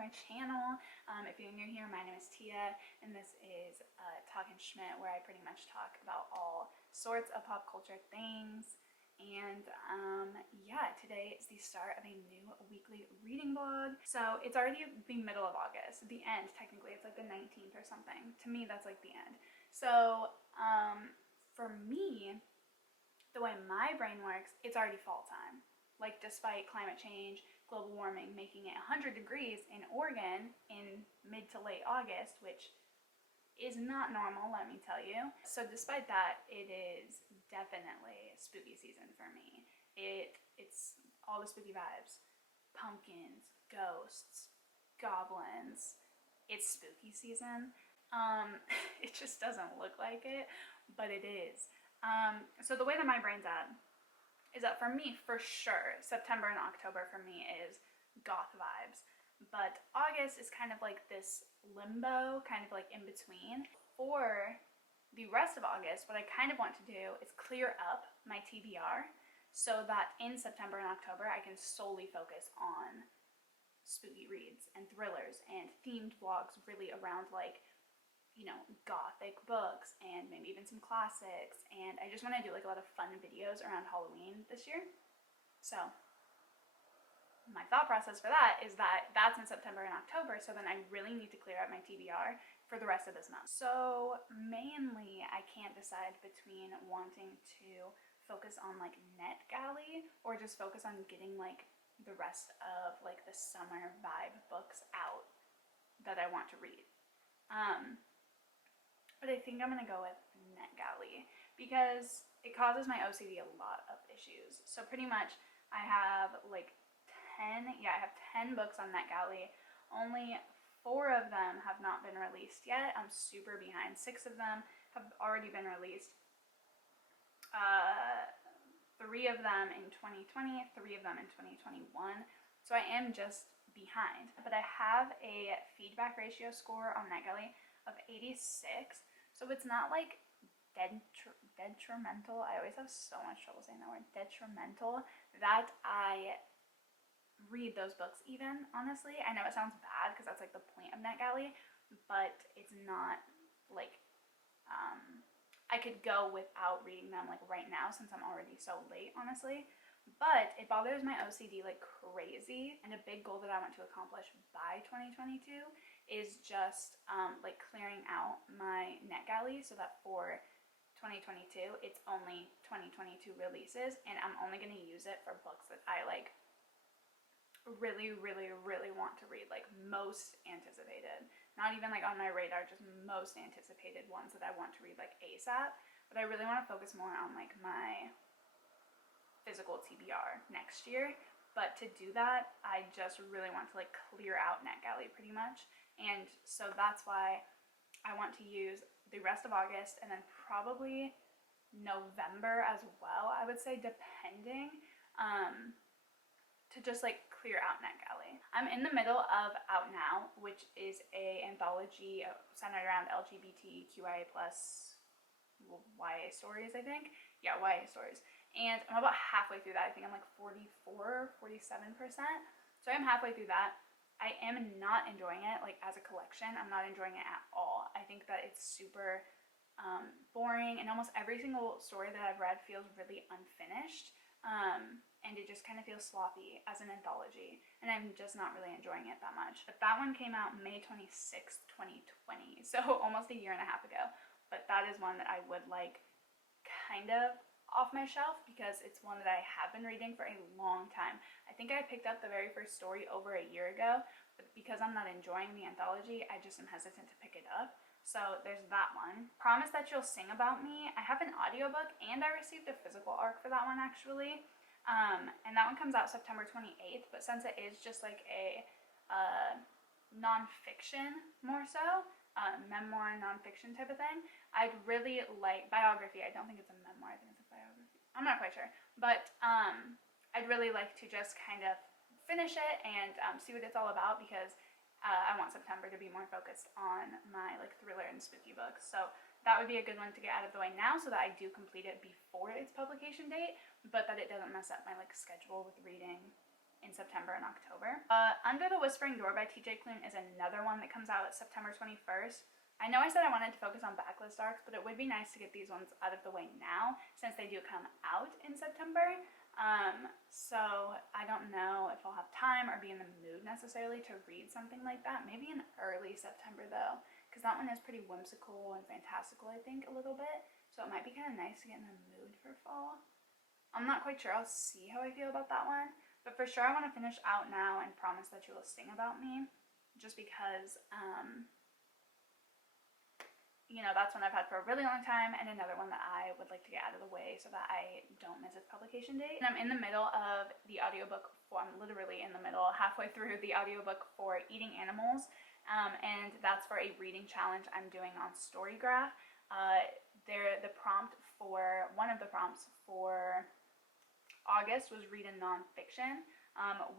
to my channel. If you're new here, my name is Tia, and this is Tiaschmidt, where I pretty much talk about all sorts of pop culture things. And yeah, today is the start of a new weekly reading vlog. So it's already the middle of August, the end technically. It's like the 19th or something. To me, that's like the end. So for me, the way my brain works, it's already fall time. Like, despite climate change, global warming making it 100 degrees in Oregon in mid to late August, which is not normal, let me tell you. So despite that, it is definitely spooky season for me. It's all the spooky vibes. Pumpkins, ghosts, goblins. It's spooky season. It just doesn't look like it, but it is. So the way that my brain's at is that for me, for sure, September and October for me is goth vibes. But August is kind of like this limbo, kind of like in between. For the rest of August, what I kind of want to do is clear up my TBR so that in September and October I can solely focus on spooky reads and thrillers and themed vlogs really around, like, you know, gothic books and maybe even some classics. And I just want to do like a lot of fun videos around Halloween this year. So my thought process for that is that that's in September and October, so then I really need to clear out my TBR for the rest of this month. So mainly I can't decide between wanting to focus on like NetGalley or just focus on getting like the rest of like the summer vibe books out that I want to read. But I think I'm gonna go with NetGalley because it causes my OCD a lot of issues. So pretty much I have like 10 books on NetGalley. Only 4 of them have not been released yet. I'm super behind. 6 of them have already been released. 3 of them in 2020, 3 of them in 2021. So I am just behind. But I have a feedback ratio score on NetGalley of 86. So it's not like detrimental. I always have so much trouble saying that word. Detrimental. That I read those books even, honestly. I know it sounds bad because that's like the point of NetGalley, but it's not like, I could go without reading them like right now since I'm already so late, honestly. But it bothers my OCD like crazy, and a big goal that I want to accomplish by 2022 is just like clearing out my NetGalley so that for 2022 it's only 2022 releases, and I'm only going to use it for books that I like really want to read, like most anticipated, not even like on my radar, just most anticipated ones that I want to read like ASAP. But I really want to focus more on like my physical TBR next year. But to do that, I just really want to like clear out NetGalley pretty much. And so that's why I want to use the rest of August and then probably November as well, I would say, depending, to just like clear out NetGalley. I'm in the middle of Out Now, which is a anthology centered around LGBTQIA plus YA stories, I think. Yeah, YA stories. And I'm about halfway through that. I think I'm like 44, 47%. So I'm halfway through that. I am not enjoying it, like as a collection. I'm not enjoying it at all. I think that it's super boring, and almost every single story that I've read feels really unfinished. And it just kind of feels sloppy as an anthology, and I'm just not really enjoying it that much. But that one came out May 26th, 2020, so almost a year and a half ago. But that is one that I would like kind of off my shelf because it's one that I have been reading for a long time. I think I picked up the very first story over a year ago, but because I'm not enjoying the anthology, I just am hesitant to pick it up. So there's that one. Promise That You'll Sing About Me. I have an audiobook and I received a physical ARC for that one actually. And that one comes out September 28th, but since it is just like a non-fiction more so, memoir non-fiction type of thing, I'd really like biography. I don't think it's a memoir, I think it's a biography. I'm not quite sure, but I'd really like to just kind of finish it and see what it's all about because I want September to be more focused on my like thriller and spooky books. So that would be a good one to get out of the way now so that I do complete it before its publication date, but that it doesn't mess up my like schedule with reading in September and October. Under the Whispering Door by TJ Klune is another one that comes out September 21st. I know I said I wanted to focus on backlist arcs, but it would be nice to get these ones out of the way now since they do come out in September. So I don't know if I'll have time or be in the mood necessarily to read something like that. Maybe in early September though, because that one is pretty whimsical and fantastical, I think, a little bit. So it might be kind of nice to get in the mood for fall. I'm not quite sure. I'll see how I feel about that one. But for sure I want to finish Out Now and Promise That You Will Sing About Me. Just because, you know, that's one I've had for a really long time, and another one that I would like to get out of the way so that I don't miss its publication date. And I'm in the middle of the audiobook for, I'm literally in the middle, halfway through the audiobook for Eating Animals, and that's for a reading challenge I'm doing on Storygraph. The prompt for, one of the prompts for August was read a nonfiction,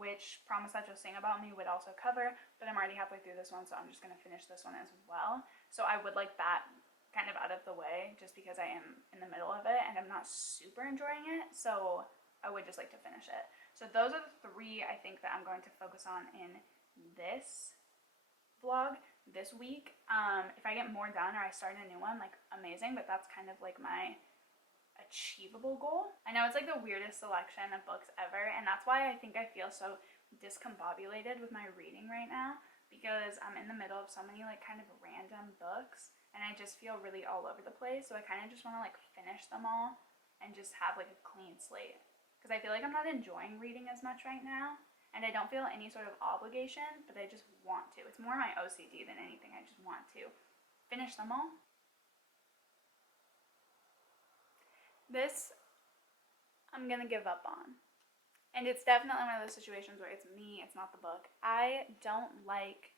which Promise That You'll Sing About Me would also cover, but I'm already halfway through this one, so I'm just going to finish this one as well. So I would like that kind of out of the way, just because I am in the middle of it, and I'm not super enjoying it, so I would just like to finish it. So those are the three I think that I'm going to focus on in this vlog this week. If I get more done or I start a new one, like, amazing, but that's kind of like my achievable goal. I know it's like the weirdest selection of books ever, and that's why I think I feel so discombobulated with my reading right now, because I'm in the middle of so many like kind of random books, and I just feel really all over the place. So I kind of just want to like finish them all and just have like a clean slate, because I feel like I'm not enjoying reading as much right now, and I don't feel any sort of obligation, but I just want to. It's more my OCD than anything. I just want to finish them all. This I'm gonna give up on. And it's definitely one of those situations where it's me, it's not the book. I don't like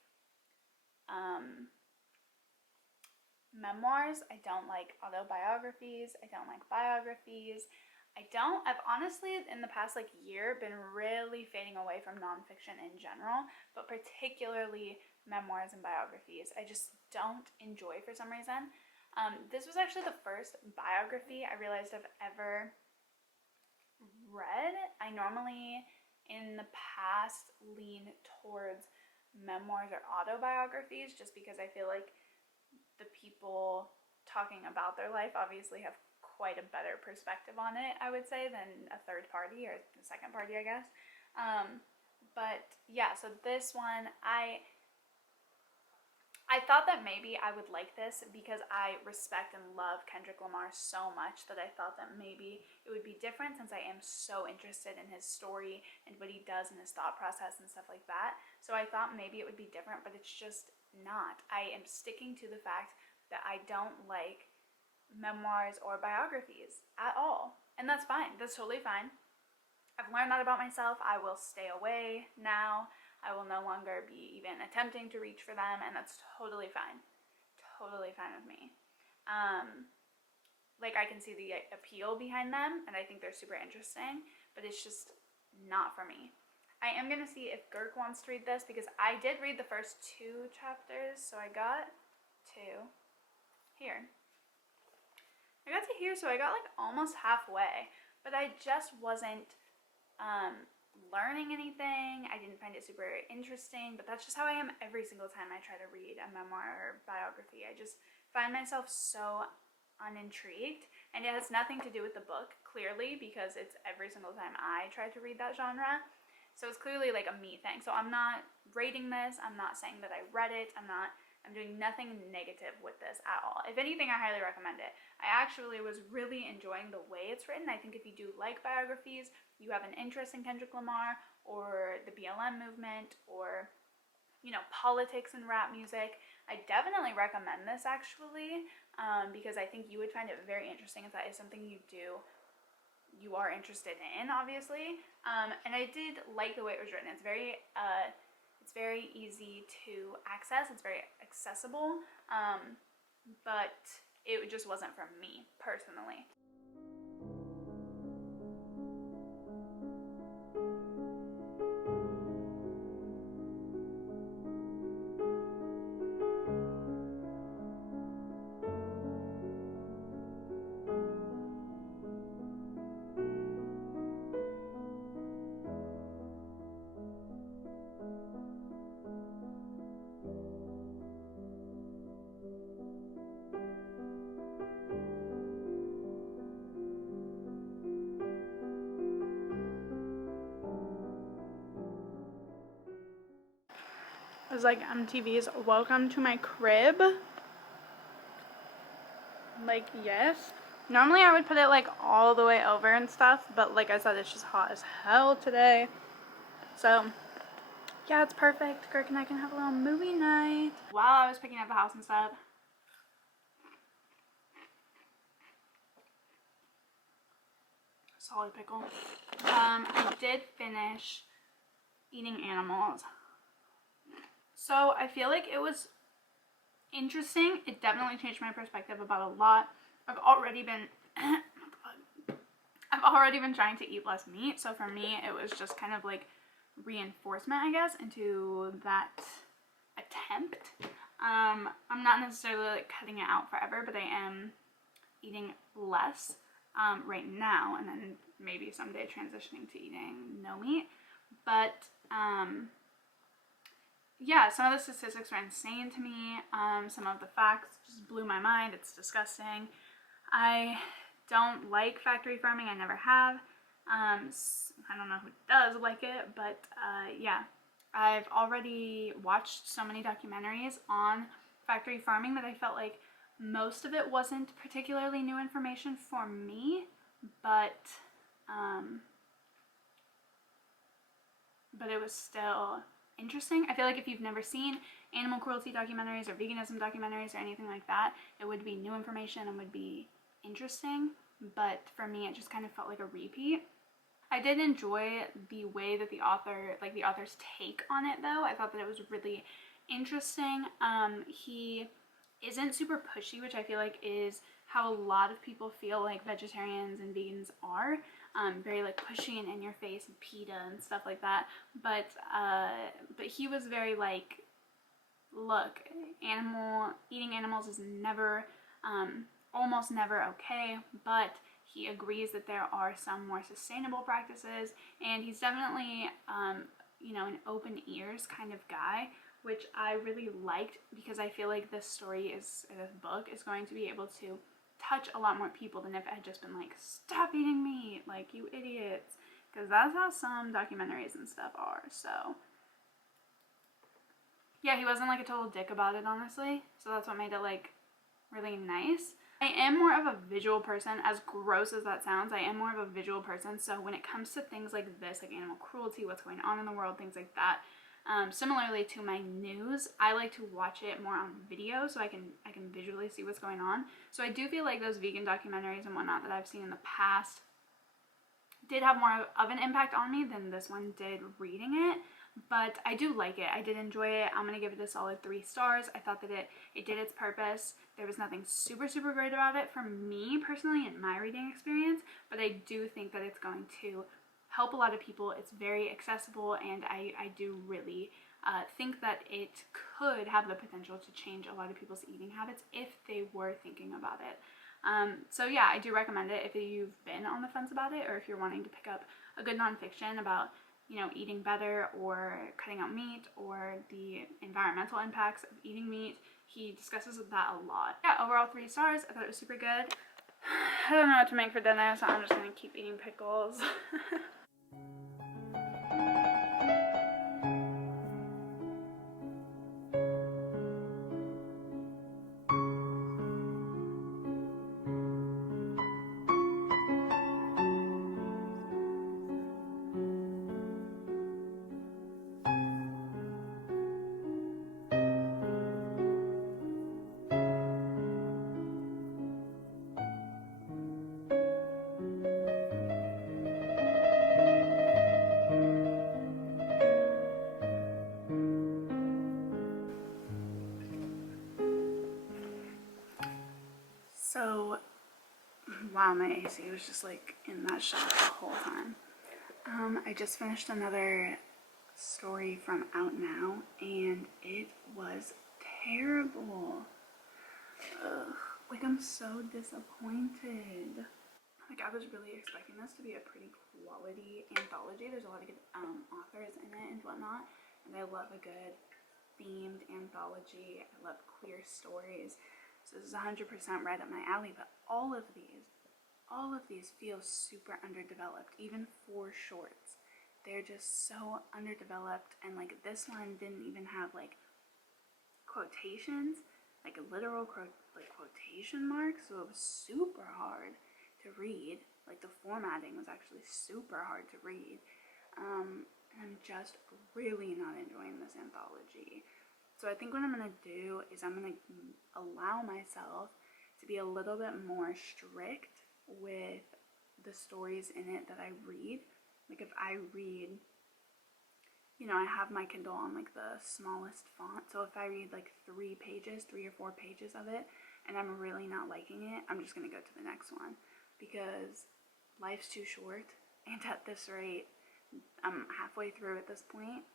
memoirs. I don't like autobiographies. I don't like biographies. I've honestly, in the past like year, been really fading away from nonfiction in general, but particularly memoirs and biographies. I just don't enjoy for some reason. This was actually the first biography I realized I've ever read. I normally, in the past, lean towards memoirs or autobiographies just because I feel like the people talking about their life obviously have quite a better perspective on it, I would say, than a third party or a second party, I guess. But yeah, so this one, I thought that maybe I would like this because I respect and love Kendrick Lamar so much that I thought that maybe it would be different, since I am so interested in his story and what he does and his thought process and stuff like that. So I thought maybe it would be different, but it's just not. I am sticking to the fact that I don't like memoirs or biographies at all. And that's fine. That's totally fine. I've learned that about myself. I will stay away now. I will no longer be even attempting to reach for them, and that's totally fine. Totally fine with me. Like, I can see the appeal behind them, and I think they're super interesting, but it's just not for me. I am going to see if Girk wants to read this, because I did read the first 2 chapters, so I got to here. I got to here, so I got like almost halfway, but I just wasn't learning anything. I didn't find it super interesting, but that's just how I am every single time I try to read a memoir or biography. I just find myself so unintrigued, and it has nothing to do with the book, clearly, because it's every single time I try to read that genre. So it's clearly like a me thing. So I'm not rating this. I'm not saying that I read it. I'm doing nothing negative with this at all. If anything, I highly recommend it. I actually was really enjoying the way it's written. I think if you do like biographies, you have an interest in Kendrick Lamar or the BLM movement or, you know, politics and rap music, I definitely recommend this actually, because I think you would find it very interesting if that is something you are interested in, obviously. And I did like the way it was written. It's very easy to access. It's very accessible, but it just wasn't for me personally. It's like MTV's Welcome to My Crib. Like, yes. Normally I would put it like all the way over and stuff, but like I said, it's just hot as hell today. So yeah, it's perfect. Greg and I can have a little movie night. While I was picking up the house and stuff, solid pickle. I did finish eating animals. So I feel like it was interesting. It definitely changed my perspective about a lot. I've already been trying to eat less meat, so for me it was just kind of like reinforcement, I guess, into that attempt. I'm not necessarily like cutting it out forever, but I am eating less right now, and then maybe someday transitioning to eating no meat. But yeah, some of the statistics were insane to me. Some of the facts just blew my mind. It's disgusting. I don't like factory farming. I never have. I don't know who does like it, but yeah. I've already watched so many documentaries on factory farming that I felt like most of it wasn't particularly new information for me, but it was still interesting. I feel like if you've never seen animal cruelty documentaries or veganism documentaries or anything like that, it would be new information and would be interesting, but for me it just kind of felt like a repeat. I did enjoy the way that the author's take on it though. I thought that it was really interesting. He isn't super pushy, which I feel like is how a lot of people feel like vegetarians and vegans are. Very like pushy and in your face and PETA and stuff like that. But he was very like, look, eating animals is never, almost never okay, but he agrees that there are some more sustainable practices, and he's definitely, you know, an open ears kind of guy, which I really liked, because I feel like this book is going to be able to touch a lot more people than if it had just been like, stop eating meat, like, you idiots, because that's how some documentaries and stuff are. So yeah, he wasn't like a total dick about it, honestly, so that's what made it like really nice. I am more of a visual person, as gross as that sounds. I am more of a visual person, so when it comes to things like this, like animal cruelty, what's going on in the world, things like that, similarly to my news, I like to watch it more on video so I can visually see what's going on. So I do feel like those vegan documentaries and whatnot that I've seen in the past did have more of an impact on me than this one did reading it. But I do like it. I did enjoy it. I'm going to give it a solid 3 stars. I thought that it did its purpose. There was nothing super, super great about it for me personally in my reading experience, but I do think that it's going to help a lot of people. It's very accessible, and I do really think that it could have the potential to change a lot of people's eating habits if they were thinking about it. So yeah, I do recommend it if you've been on the fence about it, or if you're wanting to pick up a good nonfiction about, you know, eating better or cutting out meat or the environmental impacts of eating meat. He discusses that a lot. Yeah, overall 3 stars. I thought it was super good. I don't know what to make for dinner, so I'm just gonna keep eating pickles. So, wow, my AC was just like in that shot the whole time. I just finished another story from Out Now, and it was terrible. Ugh, like, I'm so disappointed. Like, I was really expecting this to be a pretty quality anthology. There's a lot of good authors in it and whatnot, and I love a good themed anthology. I love queer stories. So this is 100% right up my alley, but all of these feel super underdeveloped, even for shorts. They're just so underdeveloped, and like this one didn't even have like quotations, like literal quotation marks, so it was super hard to read. Like the formatting was actually super hard to read. And I'm just really not enjoying this anthology. So I think what I'm gonna do is I'm gonna allow myself to be a little bit more strict with the stories in it that I read. Like if I read, you know, I have my Kindle on like the smallest font, so if I read like 3 or 4 pages of it and I'm really not liking it, I'm just gonna go to the next one, because life's too short, and at this rate, I'm halfway through at this point,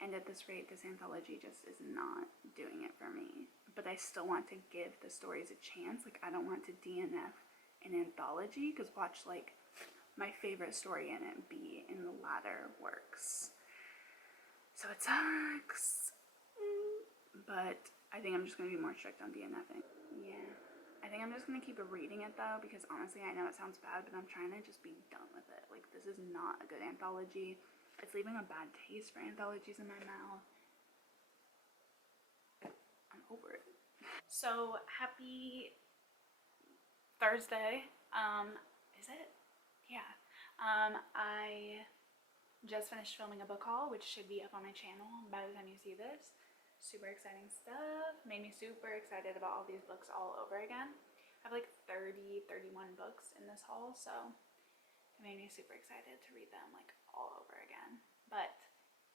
and at this rate, this anthology just is not doing it for me. But I still want to give the stories a chance. Like, I don't want to DNF an anthology, because watch, like, my favorite story in it be in the latter works. So it sucks. But I think I'm just going to be more strict on DNFing. Yeah. I think I'm just going to keep reading it, though, because honestly, I know it sounds bad, but I'm trying to just be done with it. Like, this is not a good anthology. It's leaving a bad taste for anthologies in my mouth. I'm over it. So, happy Thursday. Is it? Yeah. I just finished filming a book haul, which should be up on my channel by the time you see this. Super exciting stuff. Made me super excited about all these books all over again. I have like 31 books in this haul, so it made me super excited to read them like all over again. But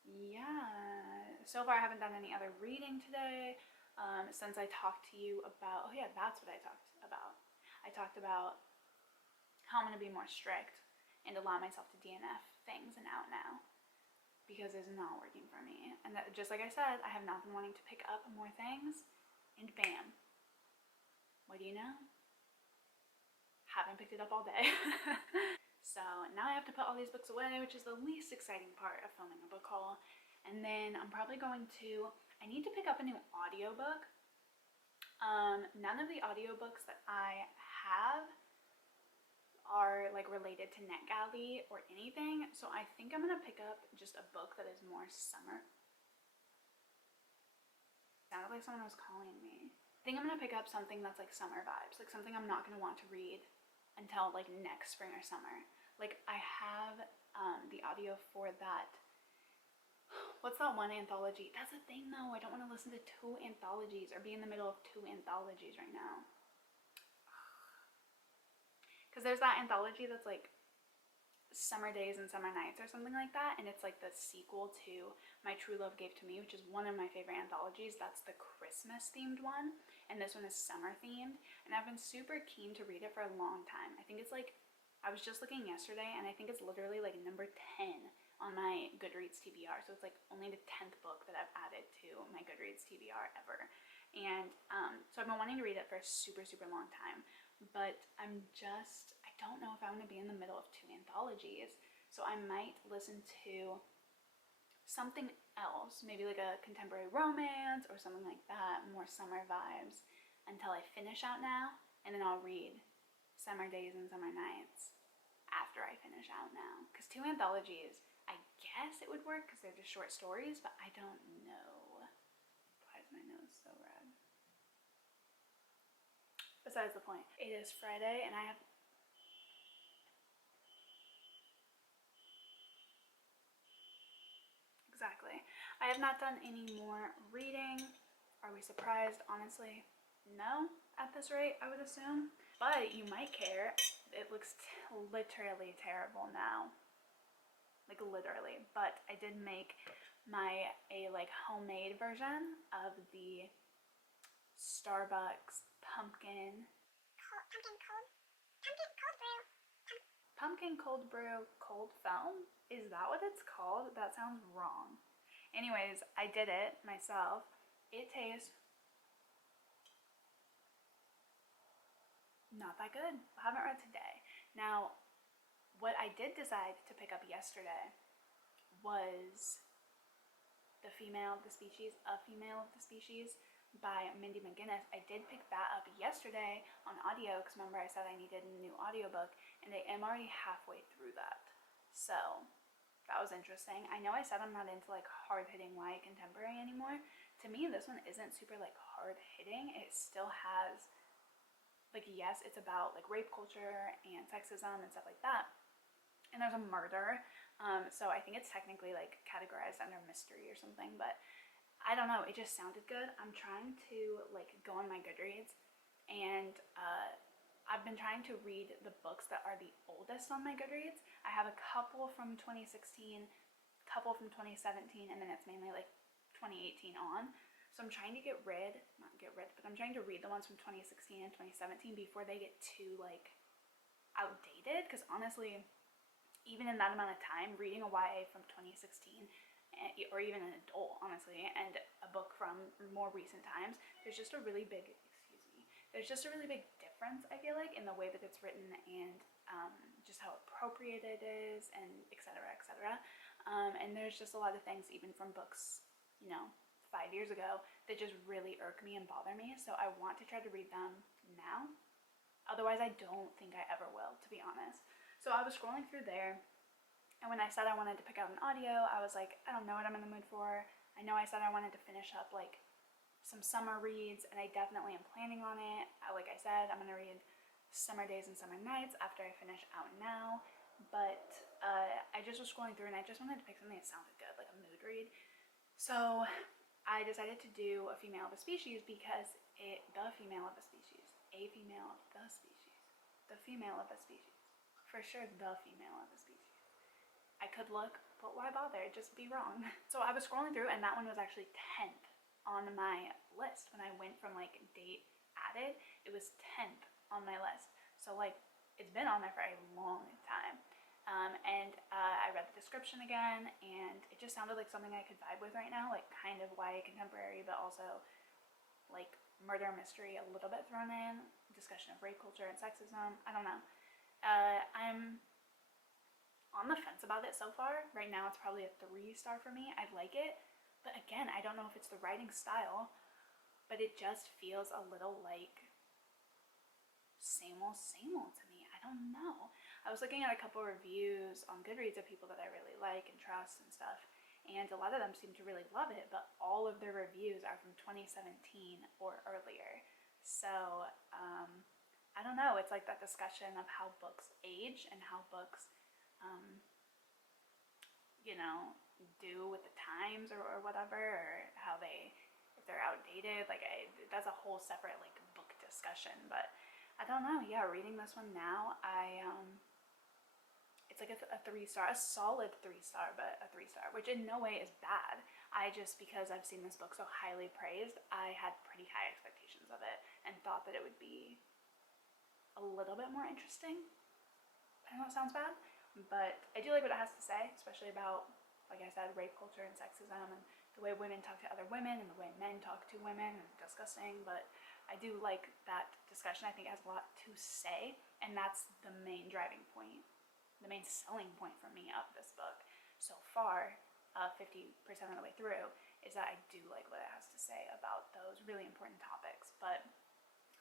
yeah, so far I haven't done any other reading today. Since I talked to you about, oh yeah, that's what I talked about. I talked about how I'm going to be more strict and allow myself to DNF things and out now, because it's not working for me. And that, just like I said, I have not been wanting to pick up more things, and bam, what do you know? Haven't picked it up all day. So now I have to put all these books away, which is the least exciting part of filming a book haul. And then I'm probably going to, I need to pick up a new audiobook. None of the audiobooks that I have are like related to NetGalley or anything, so I think I'm gonna pick up just a book that is more summer. Sounded like someone was calling me. I think I'm gonna pick up something that's like summer vibes, like something I'm not gonna want to read until like next spring or summer. Like I have the audio for that. What's that one anthology? That's the thing though, I don't want to listen to 2 anthologies or be in the middle of 2 anthologies right now. Because there's that anthology that's like Summer Days and Summer Nights or something like that, and it's like the sequel to My True Love Gave to Me, which is one of my favorite anthologies. That's the Christmas themed one, and this one is summer themed, and I've been super keen to read it for a long time. I think it's like, I was just looking yesterday, and I think it's literally like number 10 on my Goodreads TBR, so it's like only the 10th book that I've added to my Goodreads TBR ever. And so I've been wanting to read it for a super long time, but I don't know if I want to be in the middle of 2 anthologies, so I might listen to something else, maybe like a contemporary romance or something like that, more summer vibes, until I finish Out Now, and then I'll read Summer Days and Summer Nights after I finish Out Now. Because 2 anthologies, I guess it would work because they're just short stories, but I don't know. Why is my nose so red? Besides the point, it is Friday and I have exactly. I have not done any more reading. Are we surprised? Honestly, no. At this rate, I would assume. But you might care. It looks literally terrible now. Like literally. But I did make a like homemade version of the Starbucks pumpkin cold brew cold foam? Is that what it's called? That sounds wrong. Anyways, I did it myself. It tastes not that good. I haven't read today. Now, what I did decide to pick up yesterday was A Female of the Species by Mindy McGinnis. I did pick that up yesterday on audio because remember I said I needed a new audiobook, and I am already halfway through that. So that was interesting. I know I said I'm not into like hard-hitting YA contemporary anymore. to me, this one isn't super like hard hitting. It still has like, yes, it's about like rape culture and sexism and stuff like that. And there's a murder. So I think it's technically like categorized under mystery or something, but I don't know, it just sounded good. I'm trying to like go on my Goodreads, and I've been trying to read the books that are the oldest on my Goodreads. I have a couple from 2016, couple from 2017, and then it's mainly like 2018 on. So I'm trying to but I'm trying to read the ones from 2016 and 2017 before they get too like outdated, because honestly, even in that amount of time, reading a YA from 2016 or even an adult, honestly, and a book from more recent times, there's just a really big difference, I feel like, in the way that it's written, and just how appropriate it is, and etc., etc. And there's just a lot of things, even from books, 5 years ago, that just really irk me and bother me. So I want to try to read them now. Otherwise, I don't think I ever will, to be honest. So I was scrolling through there, and when I said I wanted to pick out an audio, I was like, I don't know what I'm in the mood for. I know I said I wanted to finish up like some summer reads, and I definitely am planning on it. Like I said, I'm gonna read Summer Days and Summer Nights after I finish Out Now. But I just was scrolling through, and I just wanted to pick something that sounded good, like a mood read. So I decided to do A Female of a Species, because the female of a species, a female of the species, the female of a species, for sure the female of a species. I could look, but why bother? Just be wrong. So I was scrolling through, and that one was actually 10th on my list. When I went from like date added, it was 10th on my list. So like, it's been on there for a long time. And I read the description again, and it just sounded like something I could vibe with right now, like kind of YA contemporary, but also like murder mystery a little bit thrown in, discussion of rape culture and sexism. I don't know. I'm on the fence about it so far. Right now it's probably a 3-star for me. I like it, but again, I don't know if it's the writing style, but it just feels a little like same old to me. I don't know. I was looking at a couple reviews on Goodreads of people that I really like and trust and stuff, and a lot of them seem to really love it, but all of their reviews are from 2017 or earlier. So I don't know, it's like that discussion of how books age and how books do with the times or whatever, or how if they're outdated. Like, that's a whole separate like book discussion. But I don't know, yeah, reading this one now, it's like a 3-star, a solid 3-star, but a 3-star, which in no way is bad. Because I've seen this book so highly praised, I had pretty high expectations of it and thought that it would be a little bit more interesting. I know it sounds bad, but I do like what it has to say, especially about, like I said, rape culture and sexism, and the way women talk to other women and the way men talk to women, and disgusting. But I do like that discussion. I think it has a lot to say, and that's the main driving point, the main selling point for me of this book so far, 50% of the way through, is that I do like what it has to say about those really important topics. But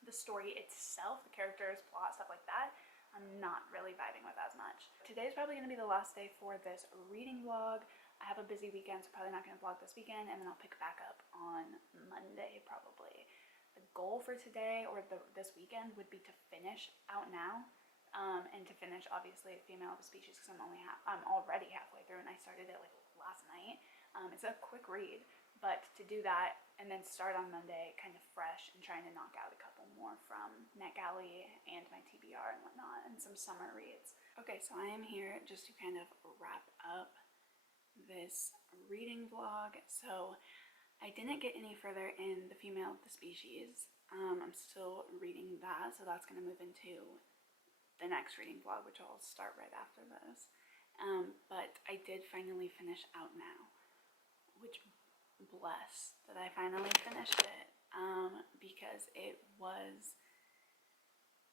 the story itself, the characters, plot, stuff like that, I'm not really vibing with as much. Today's probably going to be the last day for this reading vlog. I have a busy weekend, so probably not going to vlog this weekend, and then I'll pick back up on Monday probably. The goal for today, or this weekend, would be to finish Out Now, and to finish, obviously, A Female of a Species, because I'm already halfway through, and I started it like last night. It's a quick read, but to do that and then start on Monday kind of fresh and trying to knock out a couple more from NetGalley and my TBR and whatnot, and some summer reads. Okay, so I am here just to kind of wrap up this reading vlog. So I didn't get any further in The Female of the Species. I'm still reading that, so that's going to move into the next reading vlog, which I'll start right after this. But I did finally finish Out Now, which, bless that I finally finished it, because it was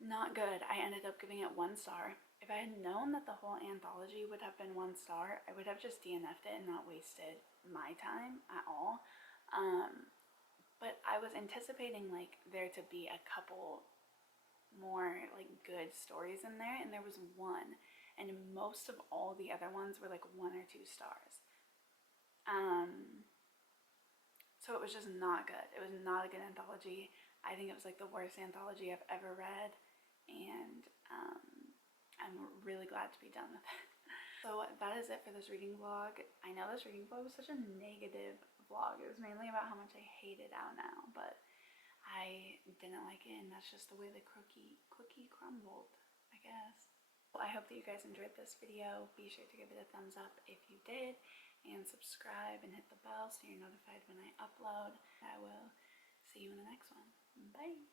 not good. I ended up giving it 1 star. If I had known that the whole anthology would have been 1 star, I would have just DNF'd it and not wasted my time at all. But I was anticipating like there to be a couple more like good stories in there, and there was 1, and most of all the other ones were like 1 or 2 stars. So it was just not good. It was not a good anthology. I think it was like the worst anthology I've ever read, and I'm really glad to be done with it. So that is it for this reading vlog. I know this reading vlog was such a negative vlog. It was mainly about how much I hated Out Now, but I didn't like it, and that's just the way the cookie crumbled, I guess. Well, I hope that you guys enjoyed this video. Be sure to give it a thumbs up if you did, and subscribe and hit the bell so you're notified when I upload. I will see you in the next one. Bye!